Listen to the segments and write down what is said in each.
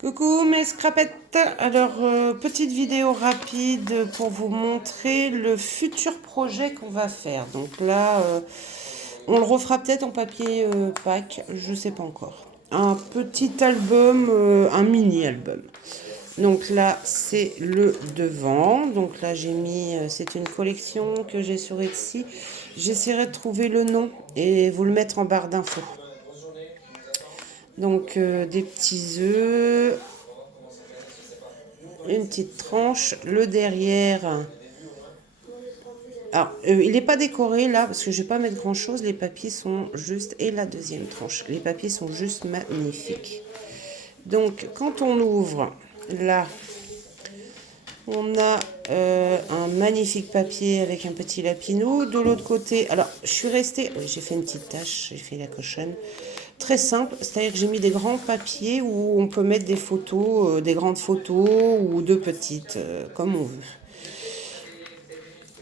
Coucou mes scrapettes. Alors, petite vidéo rapide pour vous montrer le futur projet qu'on va faire. Donc là, on le refera peut-être en papier pack, je sais pas encore. Un petit album, un mini-album. Donc là, c'est le devant. Donc là, j'ai mis, c'est une collection que j'ai sur Etsy. J'essaierai de trouver le nom et vous le mettre en barre d'infos. Donc des petits œufs, une petite tranche, le derrière. Alors, il n'est pas décoré là parce que je vais pas mettre grand chose. Les papiers sont juste, et la deuxième tranche, les papiers sont juste magnifiques. Donc, quand on ouvre là, on a un magnifique papier avec un petit lapinou. De l'autre côté, alors je suis restée, oui, j'ai fait une petite tache, j'ai fait la cochonne. Très simple, c'est-à-dire que j'ai mis des grands papiers où on peut mettre des photos, des grandes photos ou de petites, comme on veut.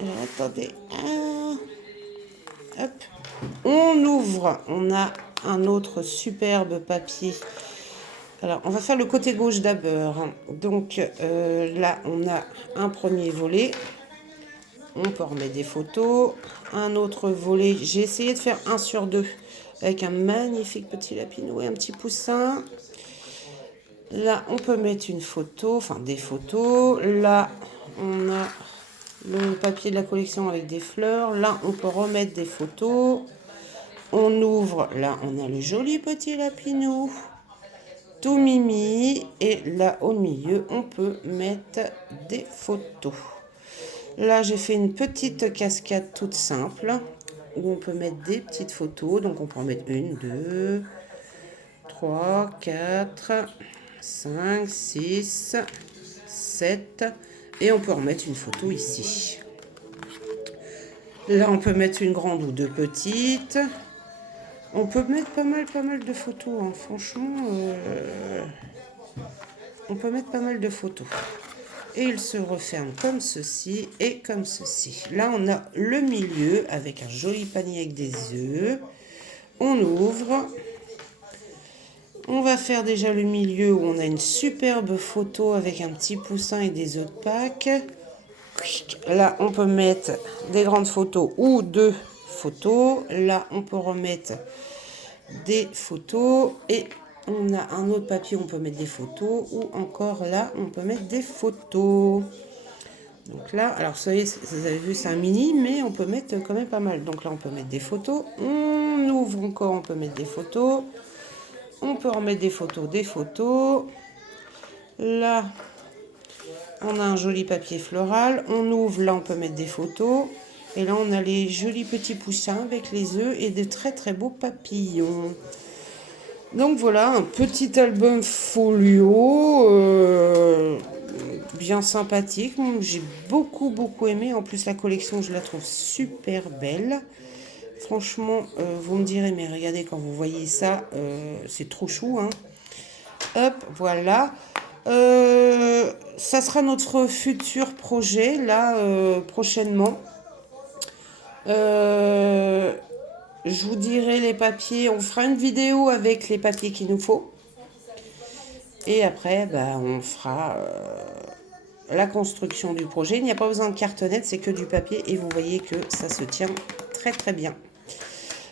Alors, attendez. Hop. On ouvre. On a un autre superbe papier. Alors, on va faire le côté gauche d'abord. Donc, là, on a un premier volet. On peut remettre des photos. Un autre volet. J'ai essayé de faire 1 sur 2 avec un magnifique petit lapinou et un petit poussin. Là, on peut mettre une photo, enfin des photos. Là, on a le papier de la collection avec des fleurs. Là, on peut remettre des photos. On ouvre. Là, on a le joli petit lapinou. Tout mimi. Et là, au milieu, on peut mettre des photos. Là, j'ai fait une petite cascade toute simple où on peut mettre des petites photos. Donc, on peut en mettre 1, 2, 3, 4, 5, 6, 7. Et on peut remettre une photo ici. Là, on peut mettre une grande ou deux petites. On peut mettre pas mal de photos. Hein. Franchement, on peut mettre pas mal de photos. Et il se referme comme ceci et comme ceci. Là, on a le milieu avec un joli panier avec des œufs. On ouvre. On va faire déjà le milieu où on a une superbe photo avec un petit poussin et des œufs de Pâques. Là, on peut mettre des grandes photos ou deux photos. Là, on peut remettre des photos. Et on a un autre papier où on peut mettre des photos. Ou encore là, on peut mettre des photos. Donc là, alors vous savez, vous avez vu, c'est un mini, mais on peut mettre quand même pas mal. Donc là, on peut mettre des photos. On ouvre encore, on peut mettre des photos. On peut remettre des photos, des photos. Là, on a un joli papier floral. On ouvre, là, on peut mettre des photos. Et là, on a les jolis petits poussins avec les œufs et de très très beaux papillons. Donc voilà, un petit album folio, bien sympathique. J'ai beaucoup aimé. En plus, la collection, je la trouve super belle. Franchement, vous me direz, mais regardez, quand vous voyez ça, c'est trop chou, hein. Hop, voilà. Ça sera notre futur projet, là, prochainement. Je vous dirai les papiers. On fera une vidéo avec les papiers qu'il nous faut. Et après, bah, on fera la construction du projet. Il n'y a pas besoin de cartonnette, c'est que du papier. Et vous voyez que ça se tient très bien.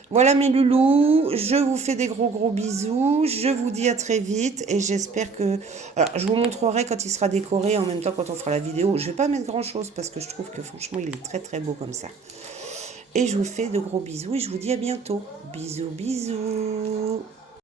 Voilà mes loulous, je vous fais des gros bisous, je vous dis à très vite et j'espère que... Alors, je vous montrerai quand il sera décoré, en même temps quand on fera la vidéo. Je ne vais pas mettre grand chose parce que je trouve que franchement il est très beau comme ça. Et je vous fais de gros bisous et je vous dis à bientôt. Bisous.